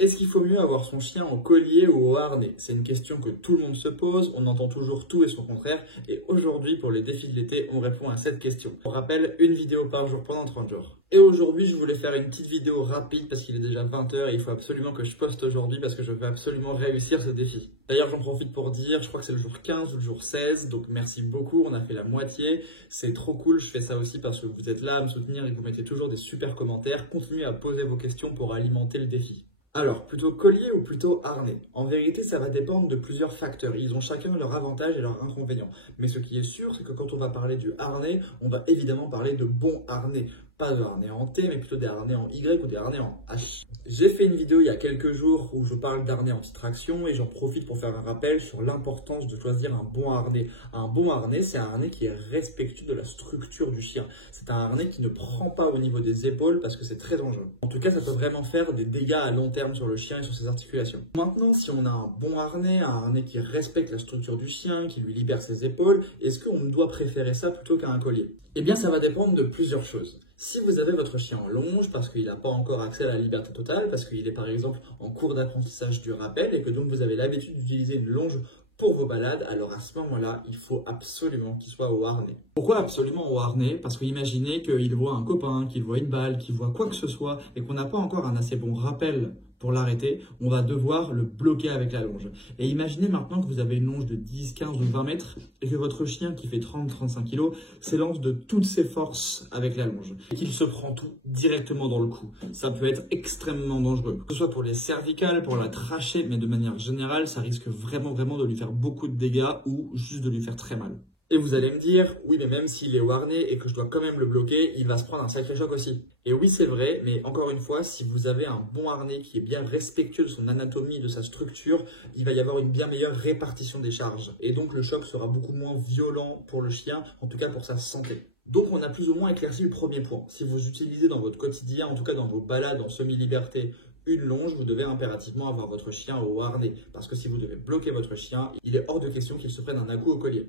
Est-ce qu'il faut mieux avoir son chien en collier ou au harnais? C'est une question que tout le monde se pose, on entend toujours tout et son contraire, et aujourd'hui, pour les défis de l'été, on répond à cette question. On rappelle, une vidéo par jour pendant 30 jours. Et aujourd'hui, je voulais faire une petite vidéo rapide parce qu'il est déjà 20 h et il faut absolument que je poste aujourd'hui parce que je veux absolument réussir ce défi. D'ailleurs, j'en profite pour dire, je crois que c'est le jour 15 ou le jour 16, donc merci beaucoup, on a fait la moitié. C'est trop cool, je fais ça aussi parce que vous êtes là à me soutenir et que vous mettez toujours des super commentaires. Continuez à poser vos questions pour alimenter le défi. Alors, plutôt collier ou plutôt harnais? En vérité, ça va dépendre de plusieurs facteurs. Ils ont chacun leurs avantages et leurs inconvénients. Mais ce qui est sûr, c'est que quand on va parler du harnais, on va évidemment parler de bons harnais. Pas de harnais en T, mais plutôt des harnais en Y ou des harnais en H. J'ai fait une vidéo il y a quelques jours où je parle d'harnais anti-traction et j'en profite pour faire un rappel sur l'importance de choisir un bon harnais. Un bon harnais, c'est un harnais qui est respectueux de la structure du chien. C'est un harnais qui ne prend pas au niveau des épaules parce que c'est très dangereux. En tout cas, ça peut vraiment faire des dégâts à long terme sur le chien et sur ses articulations. Maintenant, si on a un bon harnais, un harnais qui respecte la structure du chien, qui lui libère ses épaules, est-ce qu'on doit préférer ça plutôt qu'un collier? Eh bien, ça va dépendre de plusieurs choses. Si vous avez votre chien en longe parce qu'il n'a pas encore accès à la liberté totale, parce qu'il est par exemple en cours d'apprentissage du rappel et que donc vous avez l'habitude d'utiliser une longe pour vos balades, alors à ce moment-là, il faut absolument qu'il soit au harnais. Pourquoi absolument au harnais? Parce que imaginez qu'il voit un copain, qu'il voit une balle, qu'il voit quoi que ce soit et qu'on n'a pas encore un assez bon rappel pour l'arrêter, on va devoir le bloquer avec la longe. Et imaginez maintenant que vous avez une longe de 10, 15 ou 20 mètres et que votre chien qui fait 30-35 kg s'élance de toutes ses forces avec la longe et qu'il se prend tout directement dans le cou. Ça peut être extrêmement dangereux, que ce soit pour les cervicales, pour la trachée, mais de manière générale, ça risque vraiment de lui faire beaucoup de dégâts ou juste de lui faire très mal. Et vous allez me dire, oui, mais même s'il est au harnais et que je dois quand même le bloquer, il va se prendre un sacré choc aussi. Et oui, c'est vrai, mais encore une fois, si vous avez un bon harnais qui est bien respectueux de son anatomie, de sa structure, il va y avoir une bien meilleure répartition des charges. Et donc, le choc sera beaucoup moins violent pour le chien, en tout cas pour sa santé. Donc, on a plus ou moins éclairci le premier point. Si vous utilisez dans votre quotidien, en tout cas dans vos balades en semi-liberté, une longe, vous devez impérativement avoir votre chien au harnais. Parce que si vous devez bloquer votre chien, il est hors de question qu'il se prenne un à-coup au collier.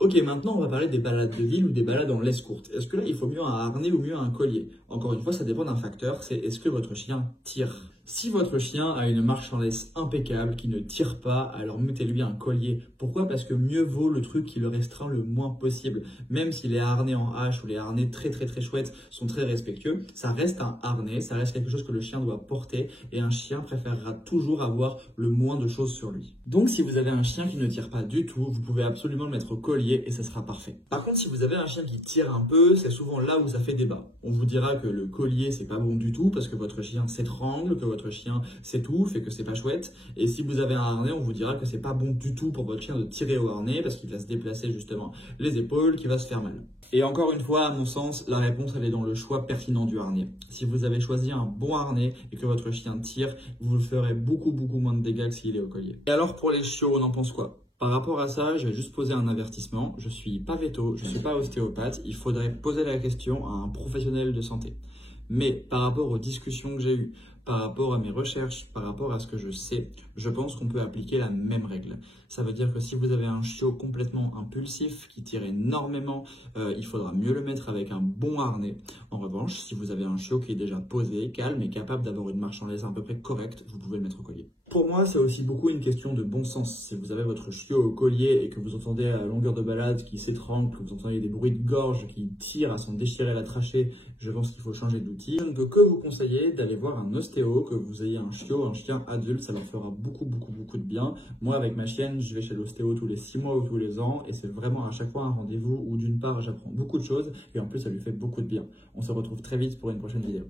Ok, maintenant on va parler des balades de ville ou des balades en laisse courte. Est-ce que là il faut mieux un harnais ou mieux un collier? Encore une fois, ça dépend d'un facteur, c'est est-ce que votre chien tire? Si votre chien a une marche en laisse impeccable, qui ne tire pas, alors mettez-lui un collier. Pourquoi? Parce que mieux vaut le truc qui le restreint le moins possible. Même si les harnais en H ou les harnais très chouettes sont très respectueux, ça reste un harnais, ça reste quelque chose que le chien doit porter et un chien préférera toujours avoir le moins de choses sur lui. Donc si vous avez un chien qui ne tire pas du tout, vous pouvez absolument le mettre au collier et ça sera parfait. Par contre, si vous avez un chien qui tire un peu, c'est souvent là où ça fait débat. On vous dira que le collier c'est pas bon du tout parce que votre chien s'étrangle, que votre chien s'étouffe et que c'est pas chouette. Et si vous avez un harnais, on vous dira que c'est pas bon du tout pour votre chien de tirer au harnais parce qu'il va se déplacer justement les épaules, qu'il va se faire mal. Et encore une fois, à mon sens, la réponse elle est dans le choix pertinent du harnais. Si vous avez choisi un bon harnais et que votre chien tire, vous ferez beaucoup moins de dégâts que s'il est au collier. Et alors pour les chiots, on en pense quoi? Par rapport à ça, je vais juste poser un avertissement. Je suis pas véto, je suis pas ostéopathe. Il faudrait poser la question à un professionnel de santé. Mais par rapport aux discussions que j'ai eues, par rapport à mes recherches, par rapport à ce que je sais, je pense qu'on peut appliquer la même règle. Ça veut dire que si vous avez un chiot complètement impulsif, qui tire énormément, il faudra mieux le mettre avec un bon harnais. En revanche, si vous avez un chiot qui est déjà posé, calme et capable d'avoir une marche en laisse à peu près correcte, vous pouvez le mettre au collier. Pour moi, c'est aussi beaucoup une question de bon sens. Si vous avez votre chiot au collier et que vous entendez à longueur de balade qu'il s'étrangle, que vous entendez des bruits de gorge qui tirent à s'en déchirer la trachée, je pense qu'il faut changer d'outil. Je ne peux que vous conseiller d'aller voir un ostéo, que vous ayez un chiot, un chien adulte, ça leur fera beaucoup de bien. Moi, avec ma chienne, je vais chez l'ostéo tous les 6 mois ou tous les ans et c'est vraiment à chaque fois un rendez-vous où d'une part, j'apprends beaucoup de choses et en plus, ça lui fait beaucoup de bien. On se retrouve très vite pour une prochaine vidéo.